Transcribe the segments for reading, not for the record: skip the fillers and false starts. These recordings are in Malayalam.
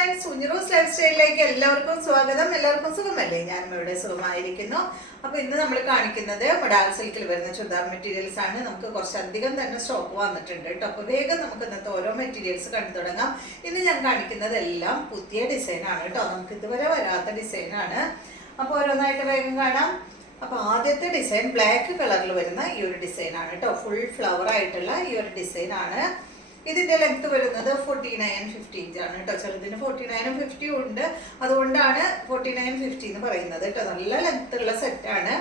ഫ്രണ്ട്സ്, സുഞ്ഞിറൂസ് ലൈഫ് സ്റ്റൈലിലേക്ക് എല്ലാവർക്കും സ്വാഗതം. എല്ലാവർക്കും സുഖമല്ലേ? ഞാനും ഇവിടെ സുഖമായിരിക്കുന്നു. അപ്പൊ ഇന്ന് നമ്മൾ കാണിക്കുന്നത് മൊഡാൾ സിൽക്കിൽ വരുന്ന ചുരിദാർ മെറ്റീരിയൽസ് ആണ്. നമുക്ക് കുറച്ചധികം തന്നെ സ്റ്റോക്ക് വന്നിട്ടുണ്ട് കേട്ടോ. അപ്പൊ വേഗം നമുക്ക് ഇന്നത്തെ ഓരോ മെറ്റീരിയൽസ് കണ്ടു തുടങ്ങാം. ഇന്ന് ഞാൻ കാണിക്കുന്നത് എല്ലാം പുതിയ ഡിസൈൻ ആണ് കേട്ടോ. നമുക്ക് ഇതുവരെ വരാത്ത ഡിസൈൻ ആണ്. അപ്പൊ ഓരോന്നായിട്ട് വേഗം കാണാം. അപ്പൊ ആദ്യത്തെ ഡിസൈൻ ബ്ലാക്ക് കളറിൽ വരുന്ന ഈ ഒരു ഡിസൈൻ ആണ് കേട്ടോ. ഫുൾ ഫ്ലവർ ആയിട്ടുള്ള ഈ ഒരു ഡിസൈൻ ആണ്. ഇതിന്റെ ലെങ്ത് വരുന്നത് 49-50 ഇഞ്ചാണ് കേട്ടോ. ചിലതിന് 49 50 ഉണ്ട്, അതുകൊണ്ടാണ് 49-50 എന്ന് പറയുന്നത് കേട്ടോ. നല്ല ലെങ്ത് ഉള്ള സെറ്റാണ്.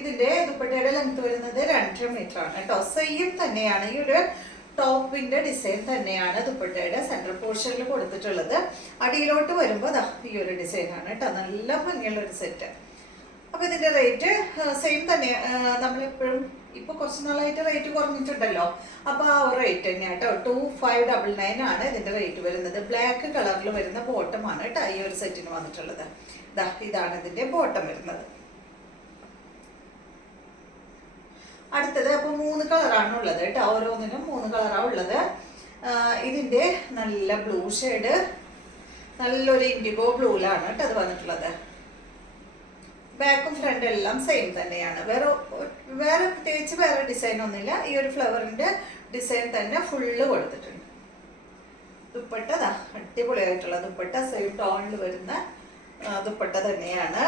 ഇതിന്റെ ദുപ്പട്ടയുടെ ലെങ്ത് വരുന്നത് 2.5 മീറ്റർ ആണ് കേട്ടോ. സെയിം തന്നെയാണ്, ഈ ഒരു ടോപ്പിന്റെ ഡിസൈൻ തന്നെയാണ് ദുപ്പട്ടയുടെ സെൻട്രൽ പോർഷനിൽ കൊടുത്തിട്ടുള്ളത്. അടിയിലോട്ട് വരുമ്പോൾ ഈ ഒരു ഡിസൈൻ ആണ് കേട്ടോ. നല്ല ഭംഗിയുള്ള ഒരു സെറ്റ്. അപ്പൊ ഇതിന്റെ റേറ്റ് സെയിം തന്നെ. നമ്മളെപ്പോഴും ഇപ്പൊ കുറച്ച് നാളായിട്ട് റേറ്റ് കുറഞ്ഞിട്ടുണ്ടല്ലോ. അപ്പൊ ആ ഒരു റേറ്റ് തന്നെയാണ് കേട്ടോ. 2599 ആണ് ഇതിന്റെ റേറ്റ് വരുന്നത്. ബ്ലാക്ക് കളറിൽ വരുന്ന ബോട്ടം ആണ് കേട്ടോ ഈ ഒരു സെറ്റിന് വന്നിട്ടുള്ളത്. ഇതാണ് ഇതിന്റെ ബോട്ടം വരുന്നത്. അടുത്തത് അപ്പൊ 3 കളറാണ് ഉള്ളത് കേട്ടോ. ഓരോന്നിനും 3 കളറാണ് ഉള്ളത്. ഇതിന്റെ നല്ല ബ്ലൂ ഷെയ്ഡ്, നല്ലൊരു ഇൻഡിഗോ ബ്ലൂലാണ് കേട്ടോ അത് വന്നിട്ടുള്ളത്. ബാക്കും ഫ്രണ്ടും എല്ലാം സെയിം തന്നെയാണ്. വേറെ പ്രത്യേകിച്ച് വേറെ ഡിസൈൻ ഒന്നുമില്ല. ഈ ഒരു ഫ്ലവറിന്റെ ഡിസൈൻ തന്നെ ഫുള്ള് കൊടുത്തിട്ടുണ്ട്. ദുപ്പട്ട അടിപൊളിയായിട്ടുള്ള ദുപ്പട്ട, സെയിം ടോണിൽ വരുന്ന ദുപ്പട്ട തന്നെയാണ്.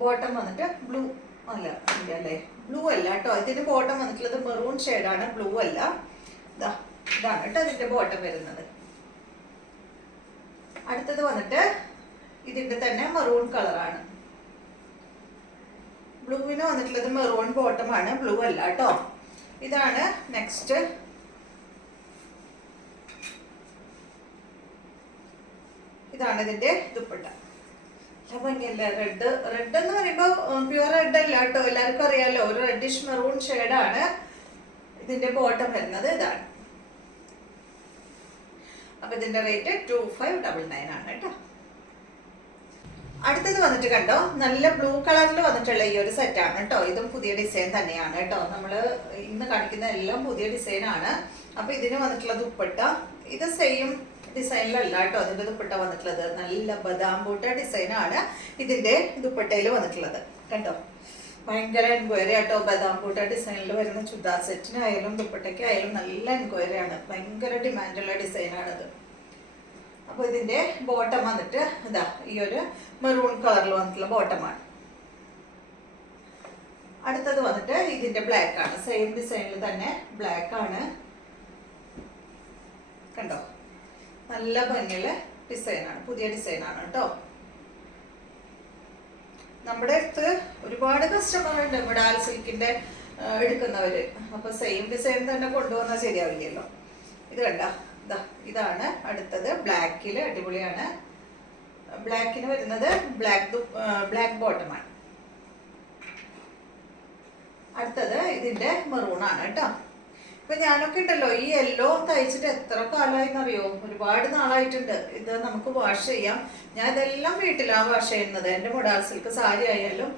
ബോട്ടം വന്നിട്ട് ബ്ലൂ അല്ലേ, ബ്ലൂ അല്ല കേട്ടോ. ഇതിന്റെ ബോട്ടം വന്നിട്ടുള്ളത് മെറൂൺ ഷെയ്ഡാണ്, ബ്ലൂ അല്ല. ഇതാണ് കേട്ടോ ഇതിന്റെ ബോട്ടം വരുന്നത്. അടുത്തത് വന്നിട്ട് ഇതിന്റെ തന്നെ മെറൂൺ കളറാണ്. ബ്ലൂവിന് വന്നിട്ടുള്ളത് മെറൂൺ ബോട്ടം ആണ്, ബ്ലൂ അല്ല കേട്ടോ. ഇതാണ് നെക്സ്റ്റ്. ഇതാണ് ഇതിന്റെ ദുപ്പട്ട. ഭംഗിയല്ലേ? റെഡ് എന്ന് പറയുമ്പോൾ പ്യുവർ റെഡ് അല്ല കേട്ടോ. എല്ലാവർക്കും അറിയാലോ, ഒരു റെഡിഷ് മെറൂൺ ഷെയ്ഡാണ് ഇതിന്റെ ബോട്ടം വരുന്നത്. ഇതാണ്. അപ്പൊ ഇതിന്റെ റേറ്റ് 2599 ആണ് കേട്ടോ. അടുത്തത് വന്നിട്ട് കണ്ടോ, നല്ല ബ്ലൂ കളറിൽ വന്നിട്ടുള്ള ഈ ഒരു സെറ്റാണ് കേട്ടോ. ഇതും പുതിയ ഡിസൈൻ തന്നെയാണ് കേട്ടോ. നമ്മള് ഇന്ന് കാണിക്കുന്ന എല്ലാം പുതിയ ഡിസൈൻ ആണ്. അപ്പൊ ഇതിന് വന്നിട്ടുള്ള ദുപ്പട്ട ഇത് സെയിം ഡിസൈനിലല്ല കേട്ടോ. അതിന്റെ ദുപ്പട്ട വന്നിട്ടുള്ളത് നല്ല ബദാം ബൂട്ട ഡിസൈൻ ആണ് ഇതിന്റെ ദുപ്പട്ടയിൽ വന്നിട്ടുള്ളത്. കണ്ടോ, ഭയങ്കര എൻക്വയറി ആട്ടോ. ബദാം ബൂട്ട ഡിസൈനിൽ വരുന്ന ചുരിദാർ സെറ്റിനായാലും ദുപ്പട്ടയ്ക്കായാലും നല്ല എൻക്വയറി ആണ്. ഭയങ്കര ഡിമാൻഡുള്ള ഡിസൈനാണിത്. അപ്പൊ ഇതിന്റെ ബോട്ടം വന്നിട്ട് ഈ ഒരു മെറൂൺ കളറിൽ വന്നിട്ടുള്ള ബോട്ടമാണ്. അടുത്തത് വന്നിട്ട് ഇതിന്റെ ബ്ലാക്ക് ആണ്. സെയിം ഡിസൈനിൽ തന്നെ ബ്ലാക്ക് ആണ്. കണ്ടോ, നല്ല ഭംഗിയുള്ള ഡിസൈനാണ്, പുതിയ ഡിസൈനാണ് കേട്ടോ. നമ്മുടെ അടുത്ത് ഒരുപാട് കസ്റ്റമർ ഉണ്ട് മൊഡാൾ സിൽക്കിന്റെ എടുക്കുന്നവര്. അപ്പൊ സെയിം ഡിസൈൻ തന്നെ കൊണ്ടുവന്നാൽ ശരിയാവില്ലല്ലോ. ഇത് കണ്ട, ഇതാണ് അടുത്തത്. ബ്ലാക്കില് അടിപൊളിയാണ്. ബ്ലാക്കിന് വരുന്നത് ബ്ലാക്ക് ബോട്ടമാണ്. അടുത്തത് ഇതിന്റെ മെറൂൺ ആണ് കേട്ടോ. ഇപ്പൊ ഞാനൊക്കെ ഉണ്ടല്ലോ ഈ യെല്ലോ തയ്ച്ചിട്ട് എത്ര കാലമായിന്നറിയോ? ഒരുപാട് നാളായിട്ടുണ്ട്. ഇത് നമുക്ക് വാഷ് ചെയ്യാം. ഞാൻ ഇതെല്ലാം വീട്ടിലാണ് വാഷ് ചെയ്യുന്നത്. എൻ്റെ മൊഡാൾ സിൽക്ക് സാരി ആയാലും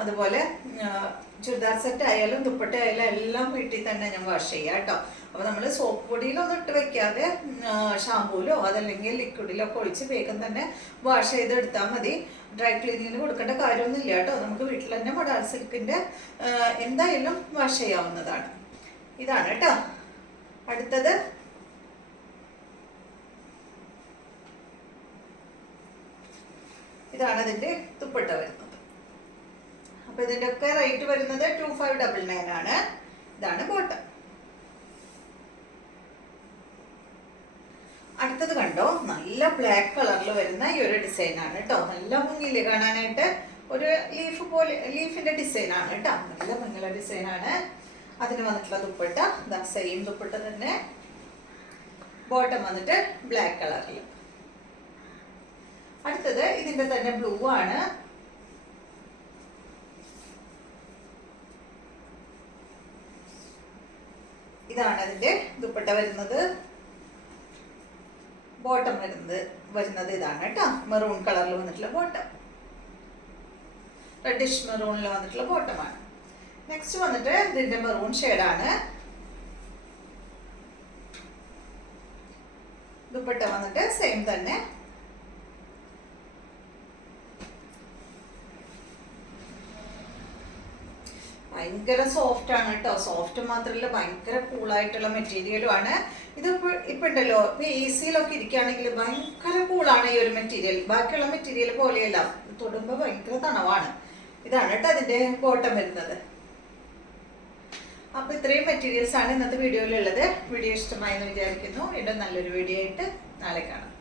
അതുപോലെ ചുരിദാർ സെറ്റ് ആയാലും ദുപ്പട്ട ആയാലും എല്ലാം വീട്ടിൽ തന്നെ ഞാൻ വാഷ് ചെയ്യാം കേട്ടോ. അപ്പൊ നമ്മൾ സോപ്പ് പൊടിയിലൊന്നും ഇട്ട് വെക്കാതെ ഷാമ്പൂലോ അതല്ലെങ്കിൽ ലിക്വിഡിലോ ഒക്കെ ഒഴിച്ച് വേഗം തന്നെ വാഷ് ചെയ്ത് എടുത്താൽ മതി. ഡ്രൈ ക്ലീനിങ്ങിന് കൊടുക്കേണ്ട കാര്യമൊന്നുമില്ല കേട്ടോ. നമുക്ക് വീട്ടിൽ തന്നെ മൊഡാൾ സിൽക്കിന്റെ എന്തായാലും വാഷ് ചെയ്യാവുന്നതാണ്. ഇതാണ് കേട്ടോ. അടുത്തത് ഇതാണ് ഇതിന്റെ ദുപ്പട്ട വരുന്നത്. അപ്പൊ ഇതിന്റെ ഒക്കെ റേറ്റ് വരുന്നത് 2599 ആണ്. ഇതാണ് ബോട്ടം. അടുത്തത് കണ്ടോ, നല്ല ബ്ലാക്ക് കളറിൽ വരുന്ന ഈ ഒരു ഡിസൈൻ ആണ് കേട്ടോ. നല്ല ഭംഗിയില്ലേ കാണാനായിട്ട്? ഒരു ലീഫ് പോലെ, ലീഫിന്റെ ഡിസൈൻ ആണ് കേട്ടോ. നല്ല ഭംഗിയുള്ള ഡിസൈൻ ആണ്. അതിന് വന്നിട്ടുള്ള ദുപ്പട്ട സെയിം ദുപ്പട്ട തന്നെ. ബോട്ടം വന്നിട്ട് ബ്ലാക്ക് കളറിൽ. അടുത്തത് ഇതിന്റെ തന്നെ ബ്ലൂ ആണ്. ഇതാണ് അതിന്റെ ദുപ്പട്ട വരുന്നത്. ബോട്ടം വരുന്നത് ഇതാണ് കേട്ടോ. മെറൂൺ കളറിൽ വന്നിട്ടുള്ള ബോട്ടം, റെഡിഷ് മെറൂണിൽ വന്നിട്ടുള്ള ബോട്ടമാണ്. നെക്സ്റ്റ് വന്നിട്ട് ഇതിന്റെ മെറൂൺ ഷെയ്ഡാണ്. ദുപ്പട്ട വന്നിട്ട് സെയിം തന്നെ. ഭയങ്കര സോഫ്റ്റ് ആണ് കേട്ടോ. സോഫ്റ്റ് മാത്രമല്ല, ഭയങ്കര കൂളായിട്ടുള്ള മെറ്റീരിയലും ആണ് ഇത്. ഇപ്പൊ ഉണ്ടല്ലോ, എ സിയിലൊക്കെ ഇരിക്കുകയാണെങ്കിൽ ഭയങ്കര കൂളാണ് ഈ ഒരു മെറ്റീരിയൽ. ബാക്കിയുള്ള മെറ്റീരിയൽ പോലെയല്ല, തൊടുമ്പോൾ ഭയങ്കര തണവാണ്. ഇതാണ് കേട്ടോ അതിന്റെ ബോട്ടം വരുന്നത്. അപ്പൊ ഇത്രയും മെറ്റീരിയൽസ് ആണ് ഇന്നത്തെ വീഡിയോയിലുള്ളത്. വീഡിയോ ഇഷ്ടമായെന്ന് വിചാരിക്കുന്നു. വീണ്ടും നല്ലൊരു വീഡിയോ ആയിട്ട് നാളെ കാണാം.